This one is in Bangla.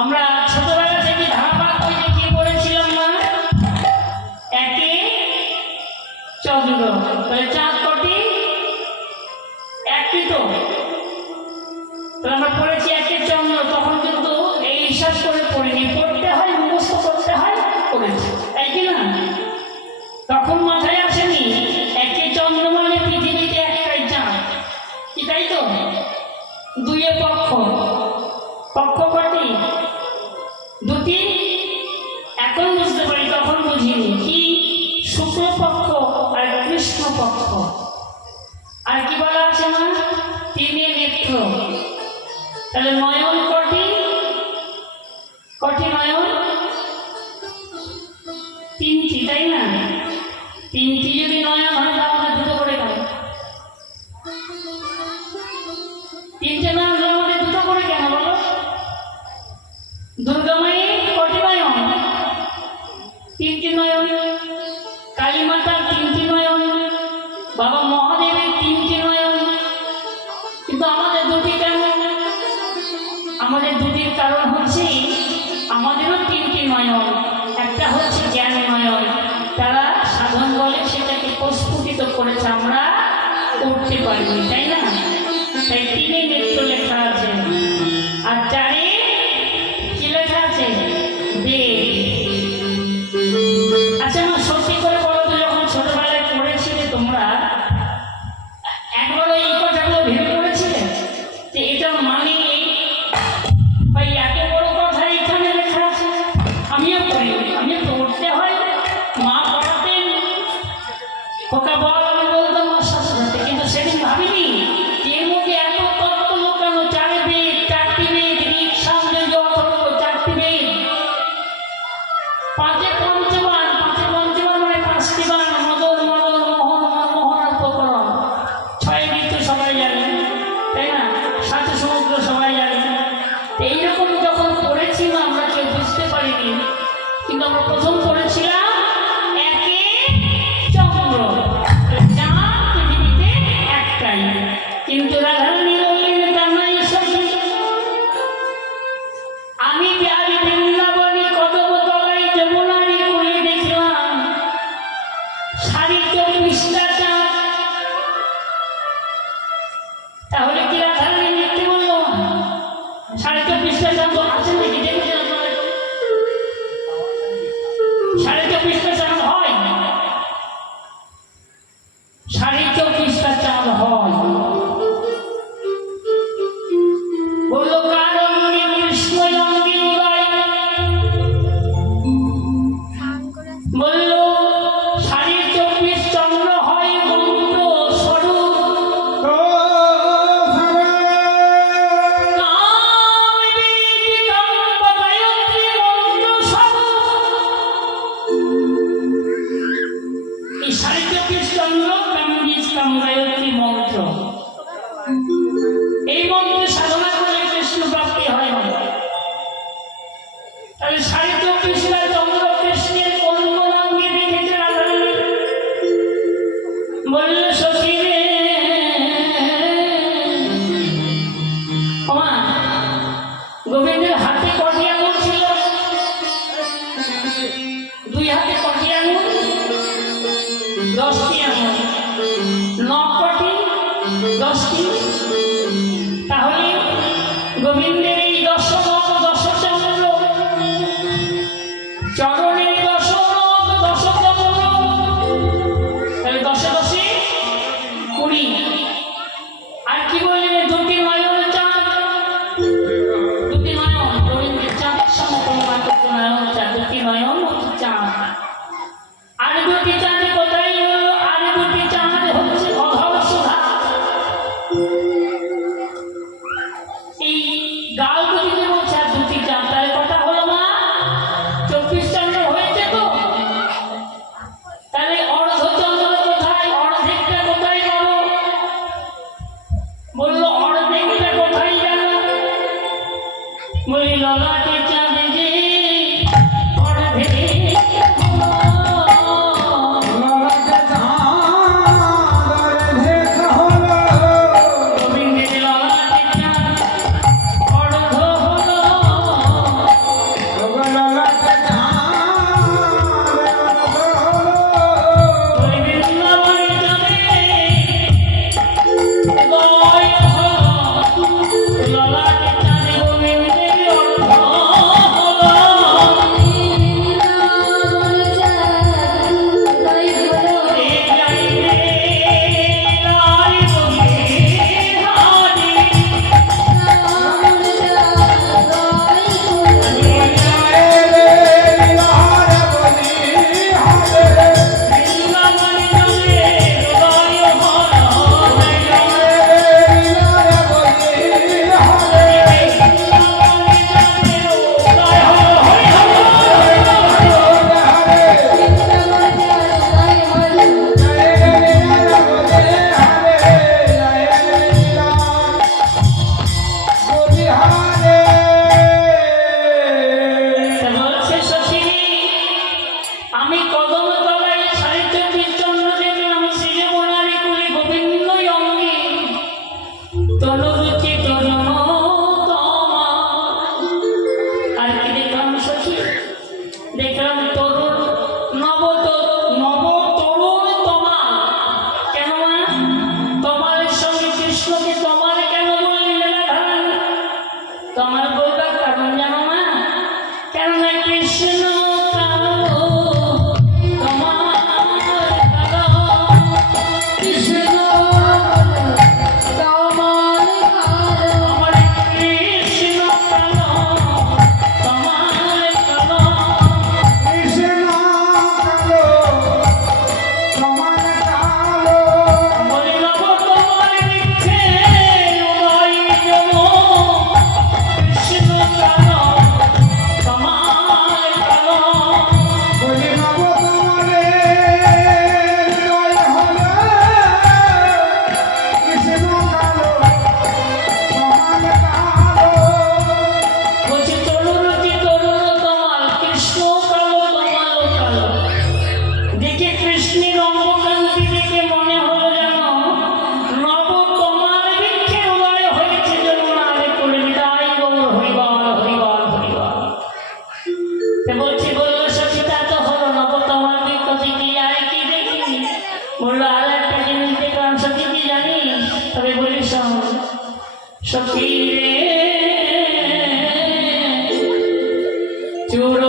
আমরা ছোটবেলা থেকে ধারাবাহিক বইতে কি পড়েছিলাম না? একে চন্দ্র, তাহলে চাঁদ কটি? একটি। তো আমরা পড়েছি একে চন্দ্র, তখন কিন্তু এই বিশ্বাস করে পড়িনি, পড়তে হয়, মুখস্থ করতে হয়, পড়েছি, তাই কি না? তখন মাথায় আসেনি একে চন্দ্র মানে পৃথিবীতে একটাই চাঁদ, কি তাই তো? দুইয়ে পক্ষ, পক্ষ কটি? দুটি। এখন বুঝতে পারি, তখন বুঝিনি কি শুক্লপক্ষ আর কৃষ্ণপক্ষ। আর কি বলা আছে না? তিনে নেত্র। তাহলে নয়ন কটি? কটি নয়ন? তিনটি, তাই না? তিনটি যদি নয়ন হয় তাহলে দুটো করে কেন? তিনটে নয়ন হলে আমাদের দুটো করে কেন বলো? দুর্গা মায়ের কটি নয়ন? তিনটি নয়ন। কালী মাতার তিনটি নয়ন, বাবা মহাদেবের তিনটি নয়ন, কিন্তু আমাদের দুটি কেন? আমাদের দুটির কারণ হচ্ছে আমাদেরও তিনটি নয়ন। একটা হচ্ছে জ্ঞান নয়ন, তারা সাধন বলে সেটাকে প্রস্ফুটিত করেছে, আমরা করতে পারিনি, তাই না? তাই তিনে নেত্র লেখা আছে। আর চারে কি লেখা আছে? বেদ। আচ্ছা আমার সত্যি করে বলো তো, যখন ছোটবেলায় পড়েছিলে তোমরা একবার এই কথাগুলো ভেবে পড়েছিলে যে এটা মানে ভাই এত বড় কথা এখানে লেখা আছে? আমিও পড়ি, আমিও পড়তে হয়, মা পড়াতেন, খোকা বল, আমি বলতাম আমার সাথে সাথে, কিন্তু সেদিন ভাবিনি এর মধ্যে এত তত্ত্ব লোকানো। চারে বেদ, চারটি বেদ, ঋক, সাম, যজু, অথর্ব, চারটি বেদ। পাঁচে পঞ্চবান, পাঁচে পঞ্চবান মানে পাঁচটি বান, মদন, মদন, মোহন, মনমোহন, উপকরণ। ছয় ঋতু সবাই জানে, তাই না? সাথে সমুদ্র সবাই জানে। এইরকম যখন পড়েছিলাম আমরা কেউ বুঝতে পারিনি, কিন্তু আমরা প্রথম পড়েছিলাম একে চন্দ্র, চাঁদ পৃথিবীতে একটাই। কিন্তু রাধারানী বললেন কানাই সখী, আমি বিহারী বৃন্দাবনী কদম তলায় যমুনারি কুলে দেখলাম 24টা চাঁদ। তাহলে কি রাধারানী মিথ্যে বলল? 24টা চাঁদ আছে নাকি? দেখেছেন আপনারা? 24টা চাঁদ হয়? 24টা চাঁদ হয়। বললো কার অঙ্গে কৃষ্ণ অঙ্গে উদয়, বলল 24 চন্দ্র হয় মন্ত্র স্বরূপ। এই 24 চন্দ্র কামবীজ কামগায়ত্রী মন্ত্র, এই মন্ত্রে সাধনা করলে কৃষ্ণ প্রাপ্তি হয়। তাহলে 24টা চন্দ্র কৃষ্ণের কোন কোন অঙ্গে দেখেছে রাধারানী? বলল সখী রে, ওমা গোবিন্দের হাতে কটি আঙুল ছিল? দুই হাতে কটি আঙুল? 10টি আঙুল। নখ কটি? 10টি। তাহলে গোবিন্দের এই 10 নখ 10 চন্দ্র, চরণের 10 নখ 10 চন্দ্র, তাহলে 10 10 20। আর কি বললেন? দুটি নয়ন চাঁদ, দুটি নয়ন গোবিন্দের চাঁদের সঙ্গে কোনো পার্থক্য নয়ন চাঁদ, দুটি নয়ন চাঁদ। আর দুটি চাঁদে কোথায় হলো? আর দুটি চাঁদ হচ্ছে অধর সুধা। এই গাল দুটিতে বলছে আর দুটি চাঁদ, তাহলে কথা হলো মা 24 চন্দ্র হয়েছে তো? তাহলে অর্ধচন্দ্র কোথায়? অর্ধেকটা কোথায় পাবো? বললো অর্ধেকটা কোথায় জানো? বলি ললাটে চাঁদ যে অর্ধেক গোবিন্দের ললাটে চাঁদ অর্ধ হলো। তনুরুচি তরুণ তোমার। আর কি দেখলাম সখী? দেখলাম তরুণ নব তরুণ তোমার। কেন মা? তোমার সঙ্গে কৃষ্ণকে তোমার কেন বললেন রাধারানী? তোমার বলবার কারণ জানো মা? কেননা কৃষ্ণ কালো, তোমার কালো। কৃষ্ণ তোমার কালো, আমার কৃষ্ণ কালো, তোমার কালো। কৃষ্ণ কালো, তোমার কালো। বলি নব তোমার বৃক্ষে উদয় যম, কৃষ্ণ কালো, তোমার কালো। বলি নব তোমারে হৃদয় হলো, কৃষ্ণ কালো, তোমার কালো। বলছি তরুণী তরুণ তোমার, কৃষ্ণ কালো, তোমারও কালো। দেখে কৃষ্ণের অঙ্গকান্তি দেখে মনে হলো যেন নব তোমার বৃক্ষে উদয় হয়েছে যমুনা আরে করে বিদায় গৌর হরিবল হরিবল হরিবল। তে বলছি বললো সচিতা তো হলো নব তোমার বৃক্ষ থেকে আর কি দেখি? বললো আর একটা জিনিস দেখলাম সখী কি জানিস? তবে বলি শোন সখী রে চুর